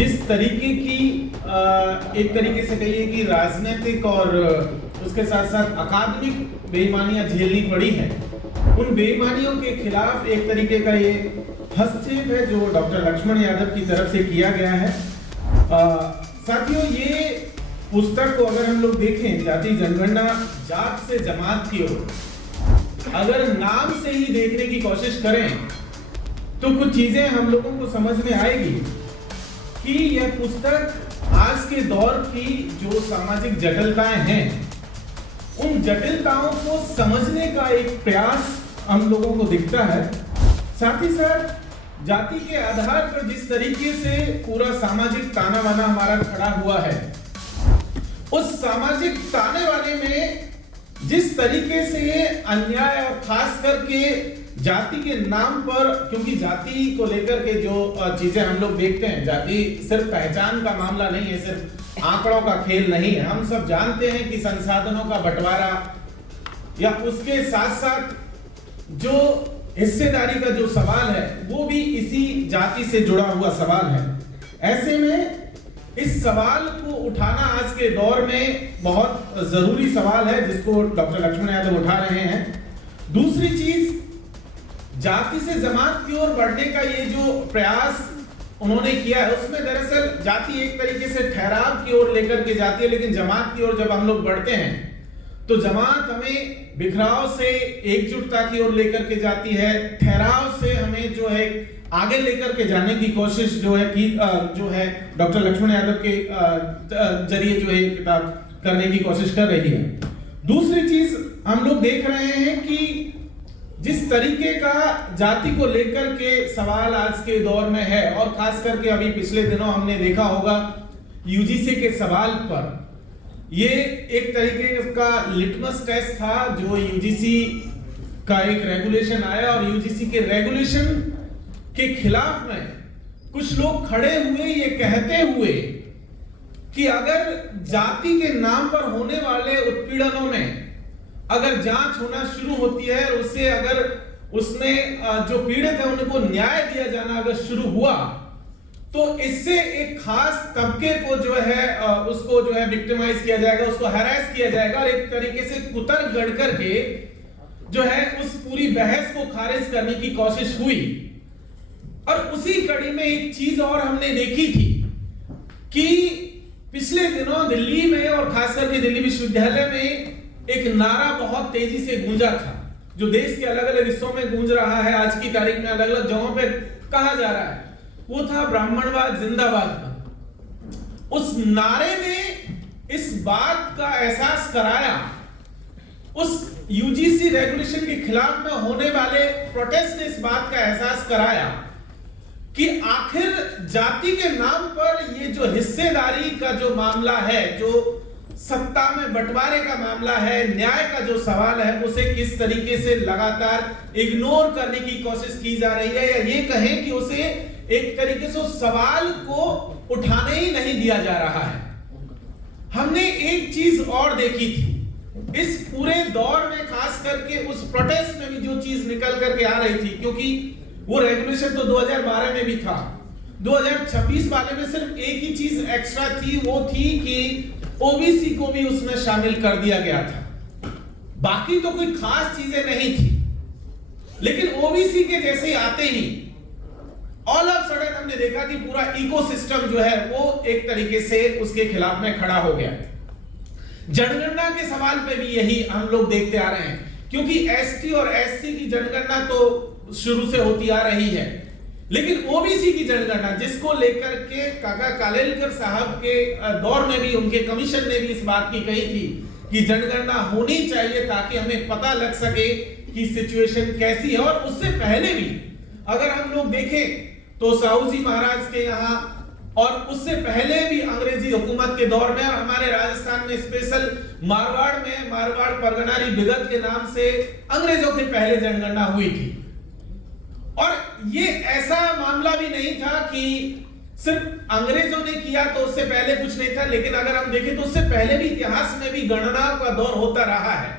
जिस तरीके की एक तरीके से कहिए कि राजनीतिक और उसके साथ साथ अकादमिक बेईमानियां झेलनी पड़ी हैं, उन बेईमानियों के खिलाफ एक तरीके का ये हस्तक्षेप है जो डॉक्टर लक्ष्मण यादव की तरफ से किया गया है। साथियों, ये पुस्तक को अगर हम लोग देखें, जाति जनगणना जात से जमात की ओर, अगर नाम से ही देखने की कोशिश करें तो कुछ चीजें हम लोगों को समझ में आएगी कि यह पुस्तक आज के दौर की जो सामाजिक जटिलताएं हैं, उन जटिलताओं को समझने का एक प्रयास हम लोगों को दिखता है। साथ ही साथ जाति के आधार पर जिस तरीके से पूरा सामाजिक ताना बाना हमारा खड़ा हुआ है, उस सामाजिक ताने बाने में जिस तरीके से अन्याय और खास करके जाति के नाम पर, क्योंकि जाति को लेकर के जो चीजें हम लोग देखते हैं, जाति सिर्फ पहचान का मामला नहीं है, सिर्फ आंकड़ों का खेल नहीं है। हम सब जानते हैं कि संसाधनों का बंटवारा या उसके साथ साथ जो हिस्सेदारी का जो सवाल है वो भी इसी जाति से जुड़ा हुआ सवाल है। ऐसे में इस सवाल को उठाना आज के दौर में बहुत जरूरी सवाल है, जिसको डॉक्टर लक्ष्मण यादव उठा रहे हैं। दूसरी चीज, जाति से जमात की ओर बढ़ने का ये जो प्रयास उन्होंने किया है, उसमें दरअसल जाति एक तरीके से ठहराव की ओर लेकर के जाती है, लेकिन जमात की ओर जब हम लोग बढ़ते हैं तो जमात हमें बिखराव से एकजुटता की ओर लेकर के जाती है, ठहराव से हमें जो है आगे लेकर के जाने की कोशिश जो है कि जो है डॉक्टर लक्ष्मण यादव के जरिए जो है किताब करने की कोशिश कर रही है। दूसरी चीज हम लोग देख रहे हैं कि जिस तरीके का जाति को लेकर के सवाल आज के दौर में है, और खास करके अभी पिछले दिनों हमने देखा होगा यूजीसी के सवाल पर, ये एक तरीके का लिटमस टेस्ट था जो यूजीसी का एक रेगुलेशन आया, और यूजीसी के रेगुलेशन के खिलाफ में कुछ लोग खड़े हुए ये कहते हुए कि अगर जाति के नाम पर होने वाले उत्पीड़नों में अगर जांच होना शुरू होती है, उससे अगर उसमें जो पीड़ित है उनको न्याय दिया जाना अगर शुरू हुआ, तो इससे एक खास तबके को जो है उसको जो है विक्टिमाइज किया जाएगा, उसको हैरेस किया जाएगा, और एक तरीके से कुतर गढ़ करके जो है उस पूरी बहस को खारिज करने की कोशिश हुई। और उसी कड़ी में एक चीज और हमने देखी थी कि पिछले दिनों दिल्ली में और खास करके दिल्ली विश्वविद्यालय में एक नारा बहुत तेजी से गूंजा था, जो देश के अलग अलग हिस्सों में गूंज रहा है, आज की तारीख में अलग अलग जगहों पे कहा जा रहा है, वो था ब्राह्मणवाद जिंदाबाद का। उस नारे ने इस बात का एहसास कराया, उस यूजीसी रेगुलेशन के खिलाफ में होने वाले प्रोटेस्ट ने इस बात का एहसास कराया कि आखिर जाति के नाम पर ये जो हिस्सेदारी का जो मामला है, जो सत्ता में बंटवारे का मामला है, न्याय का जो सवाल है, उसे किस तरीके से लगातार इग्नोर करने की कोशिश की जा रही है, या ये कहें कि उसे एक तरीके से उस सवाल को उठाने ही नहीं दिया जा रहा है। हमने एक चीज और देखी थी इस पूरे दौर में, खास करके उस प्रोटेस्ट में भी जो चीज निकल करके आ रही थी, क्योंकि वो रेगुलेशन तो 2012 में भी था, 2026 वाले में सिर्फ एक ही चीज एक्स्ट्रा थी, वो थी कि ओबीसी को भी उसमें शामिल कर दिया गया था। बाकी तो कोई खास चीजें नहीं थी, लेकिन ओबीसी के जैसे आते ही ऑल ऑफ सडन हमने देखा कि पूरा इकोसिस्टम जो है वो एक तरीके से उसके खिलाफ में खड़ा हो गया। जनगणना के सवाल पे भी यही हम लोग देखते आ रहे हैं, क्योंकि एसटी और एससी की जनगणना तो शुरू से होती आ रही है, लेकिन ओबीसी की जनगणना जिसको लेकर के काका कालेलकर साहब के दौर में भी उनके कमीशन ने भी इस बात की कही थी कि जनगणना होनी चाहिए ताकि हमें पता लग सके कि सिचुएशन कैसी है। और उससे पहले भी अगर हम लोग देखें तो साहू जी महाराज के यहाँ, और उससे पहले भी अंग्रेजी हुकूमत के दौर में, और हमारे राजस्थान में स्पेशल मारवाड़ में मारवाड़ परगनारी बिगत के नाम से अंग्रेजों के पहले जनगणना हुई थी। और ये ऐसा मामला भी नहीं था कि सिर्फ अंग्रेजों ने किया तो उससे पहले कुछ नहीं था, लेकिन अगर हम देखें तो उससे पहले भी इतिहास में भी गणना का दौर होता रहा है।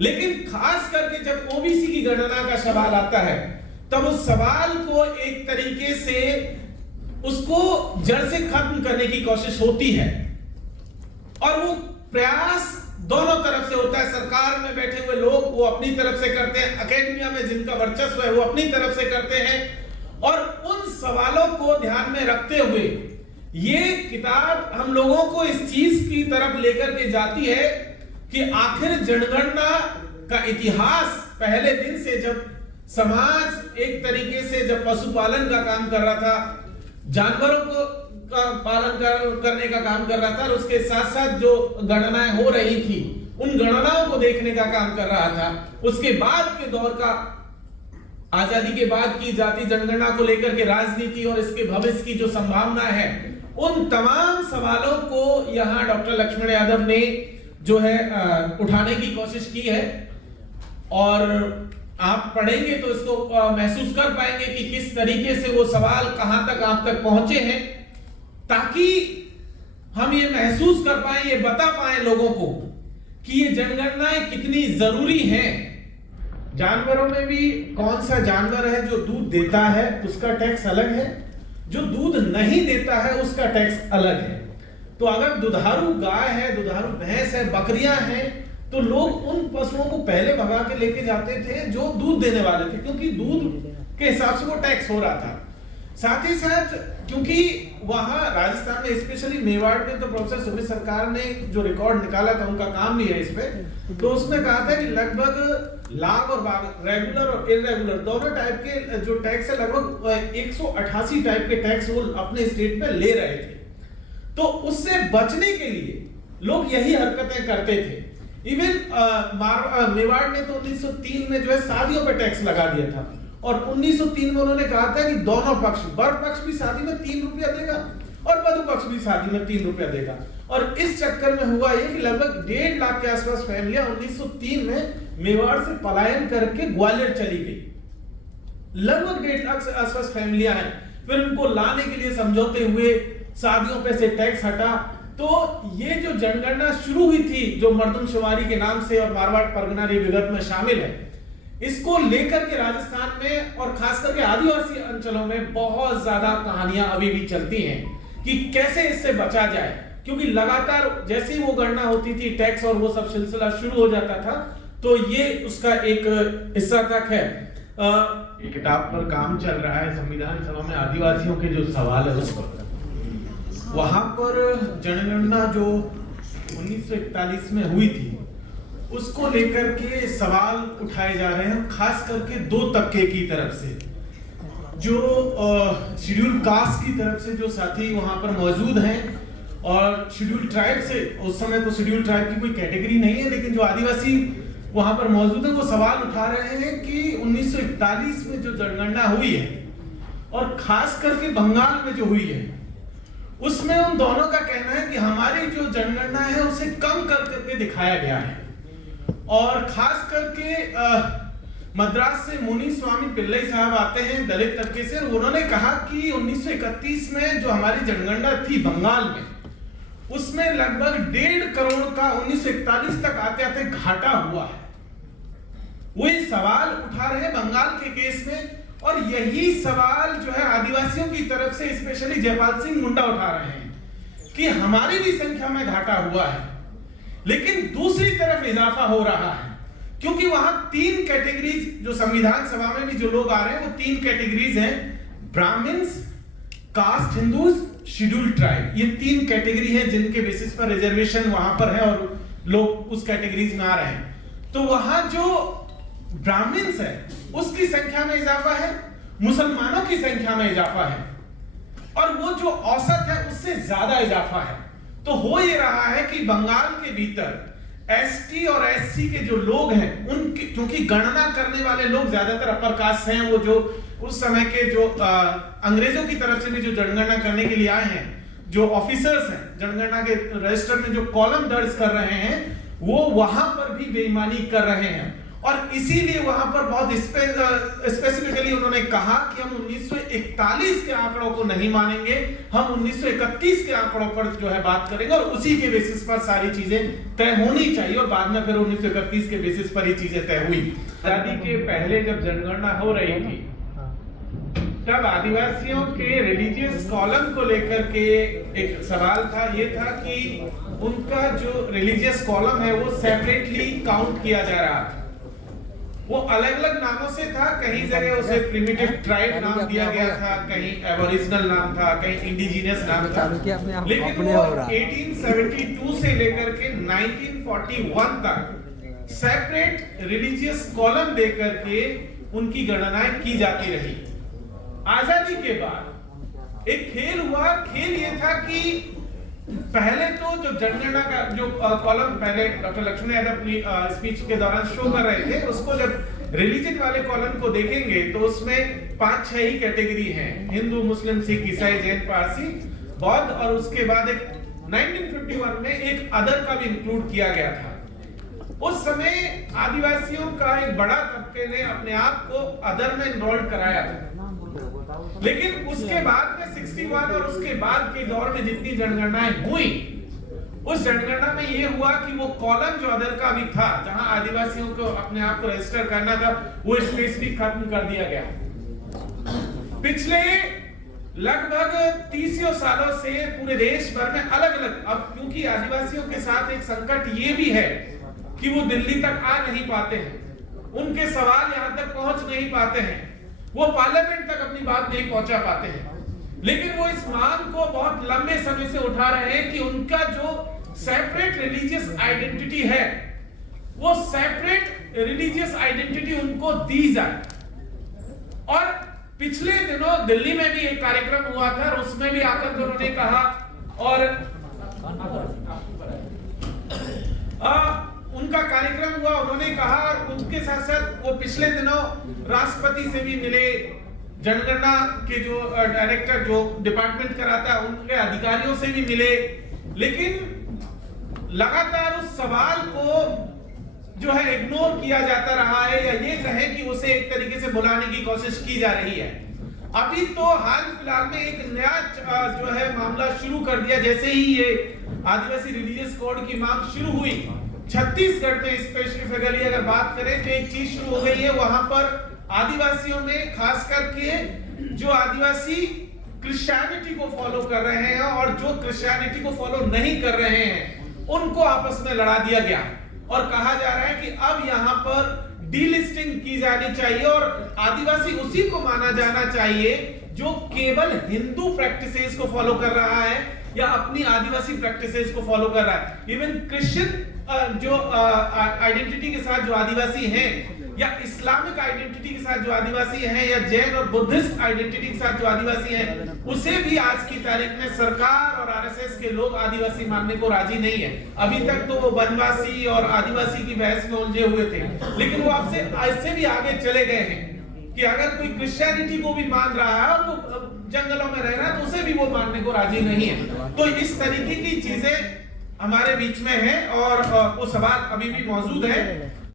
लेकिन खास करके जब ओबीसी की गणना का सवाल आता है, तब उस सवाल को एक तरीके से उसको जड़ से खत्म करने की कोशिश होती है, और वो प्रयास दोनों तरफ से होता है। सरकार में बैठे हुए लोग वो अपनी तरफ से करते हैं, एकेडमिया में जिनका वर्चस्व है वो अपनी तरफ से करते हैं, और उन सवालों को ध्यान में रखते हुए ये किताब हम लोगों को इस चीज की तरफ लेकर के जाती है कि आखिर जनगणना का इतिहास पहले दिन से, जब समाज एक तरीके से जब पशुपालन का काम कर रहा था, जानवरों को का पालन करने का काम कर रहा था, और उसके साथ साथ जो गणनाएं हो रही थी उन गणनाओं को देखने का काम कर रहा था। उसके बाद के दौर का, आजादी के बाद की जाति जनगणना को लेकर के राजनीति और इसके भविष्य की जो संभावना है, उन तमाम सवालों को यहाँ डॉक्टर लक्ष्मण यादव ने जो है उठाने की कोशिश की है। और आप पढ़ेंगे तो इसको महसूस कर पाएंगे कि किस तरीके से वो सवाल कहां तक आप तक पहुंचे हैं, ताकि हम ये महसूस कर पाए, ये बता पाए लोगों को कि ये जनगणनाएं कितनी जरूरी हैं। जानवरों में भी कौन सा जानवर है जो दूध देता है उसका टैक्स अलग है, जो दूध नहीं देता है उसका टैक्स अलग है। तो अगर दुधारू गाय है, दुधारू भैंस है, बकरियां हैं, तो लोग उन पशुओं को पहले भगा के लेके जाते थे जो दूध देने वाले थे, क्योंकि दूध के हिसाब से वो टैक्स हो रहा था। साथ ही साथ क्योंकि वहां राजस्थान में, स्पेशली मेवाड़ में, तो प्रोफेसर सुमित सरकार ने जो रिकॉर्ड निकाला था, उनका काम भी है इसमें, तो उसमें कहा था कि लगभग लाख और रेगुलर और इरेगुलर दोनों टाइप के जो टैक्स है, लगभग 188 टाइप के टैक्स वो अपने स्टेट में ले रहे थे। तो उससे बचने के लिए लोग यही हरकतें करते थे। इवन मेवाड़ ने तो 1903 में जो है शादियों पे टैक्स लगा दिया था, और 1903 में उन्होंने कहा था कि दोनों पक्ष, वर पक्ष भी शादी में 3 रुपया देगा और वधु पक्ष भी शादी में 3 रुपया देगा। और इस चक्कर में हुआ ये कि लगभग 1.5 लाख के आसपास फैमिलियां 1903 में मेवाड़ से पलायन करके ग्वालियर चली गई। लगभग 1.5 लाख से आसपास फैमिलियां हैं। फिर उनको लाने के लिए समझौते हुए, शादियों पे से टैक्स हटा। तो ये जो जनगणना शुरू हुई थी, जो मर्दमशुमारी के नाम से और मारवाड़ परगना विगत में शामिल है, इसको लेकर के राजस्थान में और खास करके आदिवासी अंचलों में बहुत ज्यादा कहानियां अभी भी चलती हैं कि कैसे इससे बचा जाए। क्योंकि लगातार जैसे ही वो गणना होती थी, टैक्स और वो सब सिलसिला शुरू हो जाता था, तो ये उसका एक हिस्सा तक है। किताब पर काम चल रहा है, संविधान सभा में आदिवासियों के जो सवाल है उस पर, वहां पर जनगणना जो 1941 में हुई थी उसको लेकर के सवाल उठाए जा रहे हैं, खास करके 2 तबके की तरफ से। जो शेड्यूल कास्ट की तरफ से जो साथी वहां पर मौजूद हैं, और शेड्यूल ट्राइब से, उस समय तो शेड्यूल ट्राइब की कोई कैटेगरी नहीं है, लेकिन जो आदिवासी वहां पर मौजूद है वो सवाल उठा रहे हैं कि 1941 में जो जनगणना हुई है, और खास करके बंगाल में जो हुई है, उसमें उन दोनों का कहना है कि हमारी जो जनगणना है उसे कम कर करके दिखाया गया है। और खास करके मद्रास से मुनि स्वामी पिल्लई साहब आते हैं दलित तबके से, उन्होंने कहा कि 1931 में जो हमारी जनगणना थी बंगाल में, उसमें लगभग 1.5 करोड़ का 1941 तक आते आते घाटा हुआ है। वही सवाल उठा रहे हैं बंगाल के केस में, और यही सवाल जो है आदिवासियों की तरफ से स्पेशली जयपाल सिंह मुंडा उठा रहे हैं कि हमारी भी संख्या में घाटा हुआ है, लेकिन दूसरी तरफ इजाफा हो रहा है। क्योंकि वहां 3 कैटेगरीज, जो संविधान सभा में भी जो लोग आ रहे हैं वो 3 कैटेगरीज हैं, Brahmins, caste Hindus, schedule tribe. ये 3 कैटेगरी हैं जिनके बेसिस पर रिजर्वेशन वहां पर है और लोग उस कैटेगरीज में आ रहे हैं। तो वहां जो ब्राह्मण्स है उसकी संख्या में इजाफा है, मुसलमानों की संख्या में इजाफा है, और वो जो औसत है उससे ज्यादा इजाफा है। तो हो ये रहा है कि बंगाल के भीतर एसटी और एससी के जो लोग हैं, उनकी क्योंकि गणना करने वाले लोग ज्यादातर अपर कास्ट हैं, वो जो उस समय के जो अंग्रेजों की तरफ से भी जो जनगणना करने के लिए आए हैं, जो ऑफिसर्स हैं, जनगणना के रजिस्टर में जो कॉलम दर्ज कर रहे हैं, वो वहां पर भी बेईमानी कर रहे हैं। और इसीलिए वहां पर बहुत स्पेसिफिकली उन्होंने कहा कि हम 1941 के आंकड़ों को नहीं मानेंगे, हम 1931 के आंकड़ों पर जो है बात करेंगे, और उसी के बेसिस पर सारी चीजें तय होनी चाहिए। और बाद में फिर 1931 के बेसिस पर ही चीजें तय हुई। आजादी के पहले जब जनगणना हो रही थी, तब आदिवासियों के रिलीजियस कॉलम को लेकर के एक सवाल था, ये था कि उनका जो रिलीजियस कॉलम है वो सेपरेटली काउंट किया जा रहा था। वो अलग अलग नामों से था, कहीं जगह उसे प्रिमिटिव ट्राइब नाम दिया गया था, कहीं एबोरिजिनल नाम था, कहीं इंडिजिनियस नाम था। लेकिन वो 1872 से लेकर के 1941 तक सेपरेट रिलीजियस कॉलम देकर के उनकी गणनाएं की जाती रही। आजादी के बाद एक खेल हुआ। खेल ये था कि पहले तो जो जनगणना का जो कॉलम पहले डॉक्टर लक्ष्मण यादव अपनी स्पीच के दौरान शो कर रहे थे, उसको जब रिलीजन वाले कॉलम को देखेंगे तो उसमें 5-6 ही कैटेगरी हैं, हिंदू, मुस्लिम, सिख, ईसाई, जैन, पारसी, बौद्ध, और उसके बाद एक 1951 में एक अदर का भी इंक्लूड किया गया था। उस समय आदिवासियों का एक बड़ा तबके ने अपने आप को अदर में इनरोल्ड कराया था। लेकिन उसके बाद में 61 और उसके बाद के दौर में जितनी जनगणनाएं हुई, उस जनगणना में ये हुआ कि वो कॉलम जो अदर का भी था, जहां आदिवासियों को अपने आप को रजिस्टर करना था, वो स्पेस भी खत्म कर दिया गया। पिछले लगभग 30 सालों से पूरे देश भर में अलग अलग, अब क्योंकि आदिवासियों के साथ एक संकट ये भी है कि वो दिल्ली तक आ नहीं पाते हैं, उनके सवाल यहां तक पहुंच नहीं पाते हैं, वो पार्लियामेंट तक अपनी बात नहीं पहुंचा पाते हैं। लेकिन वो इस मांग को बहुत लंबे समय से उठा रहे हैं कि उनका जो सेपरेट रिलीजियस आइडेंटिटी है, वो सेपरेट रिलीजियस आइडेंटिटी उनको दी जाए। और पिछले दिनों दिल्ली में भी एक कार्यक्रम हुआ था और उसमें भी आकर के उन्होंने कहा, और उनका कार्यक्रम हुआ, उन्होंने कहा, और उनके साथ साथ वो पिछले दिनों राष्ट्रपति से भी मिले, जनगणना के जो डायरेक्टर जो डिपार्टमेंट कराता है उनके अधिकारियों से भी मिले। लेकिन लगातार उस सवाल को जो है इग्नोर किया जाता रहा है, या ये कहें कि उसे एक तरीके से बुलाने की कोशिश की जा रही है। अभी तो हाल फिलहाल में एक नया जो है मामला शुरू कर दिया, जैसे ही ये आदिवासी रिलीजियस कोड की मांग शुरू हुई, छत्तीसगढ़ में स्पेसिफिकली अगर बात करें तो एक चीज शुरू हो गई है। वहां पर आदिवासियों में खास करके जो आदिवासी क्रिश्चियनिटी को फॉलो कर रहे हैं और जो क्रिश्चियनिटी को फॉलो नहीं कर रहे हैं, उनको आपस में लड़ा दिया गया और कहा जा रहा है कि अब यहाँ पर डीलिस्टिंग की जानी चाहिए और आदिवासी उसी को माना जाना चाहिए जो केवल हिंदू प्रैक्टिसेस को फॉलो कर रहा है या अपनी आदिवासी प्रैक्टिसेस को फॉलो कर रहा है। इवन क्रिश्चियन जो आइडेंटिटी के साथ जो आदिवासी हैं, या इस्लामिक आइडेंटिटी के साथ जो आदिवासी हैं, या जैन और बुद्धिस्ट आइडेंटिटी के साथ जो आदिवासी हैं, उसे भी आज की तारीख में सरकार और आरएसएस के लोग आदिवासी मानने को राजी नहीं है। अभी तक तो वो वनवासी और आदिवासी की बहस में उलझे हुए थे, लेकिन वो आपसे इससे भी आगे चले गए हैं कि अगर कोई क्रिश्चियनिटी को भी मान रहा है और वो जंगलों में रह रहा है तो उसे भी वो मानने को राजी नहीं है। तो इस तरीके की चीजें हमारे बीच में है और वो सवाल अभी भी मौजूद है।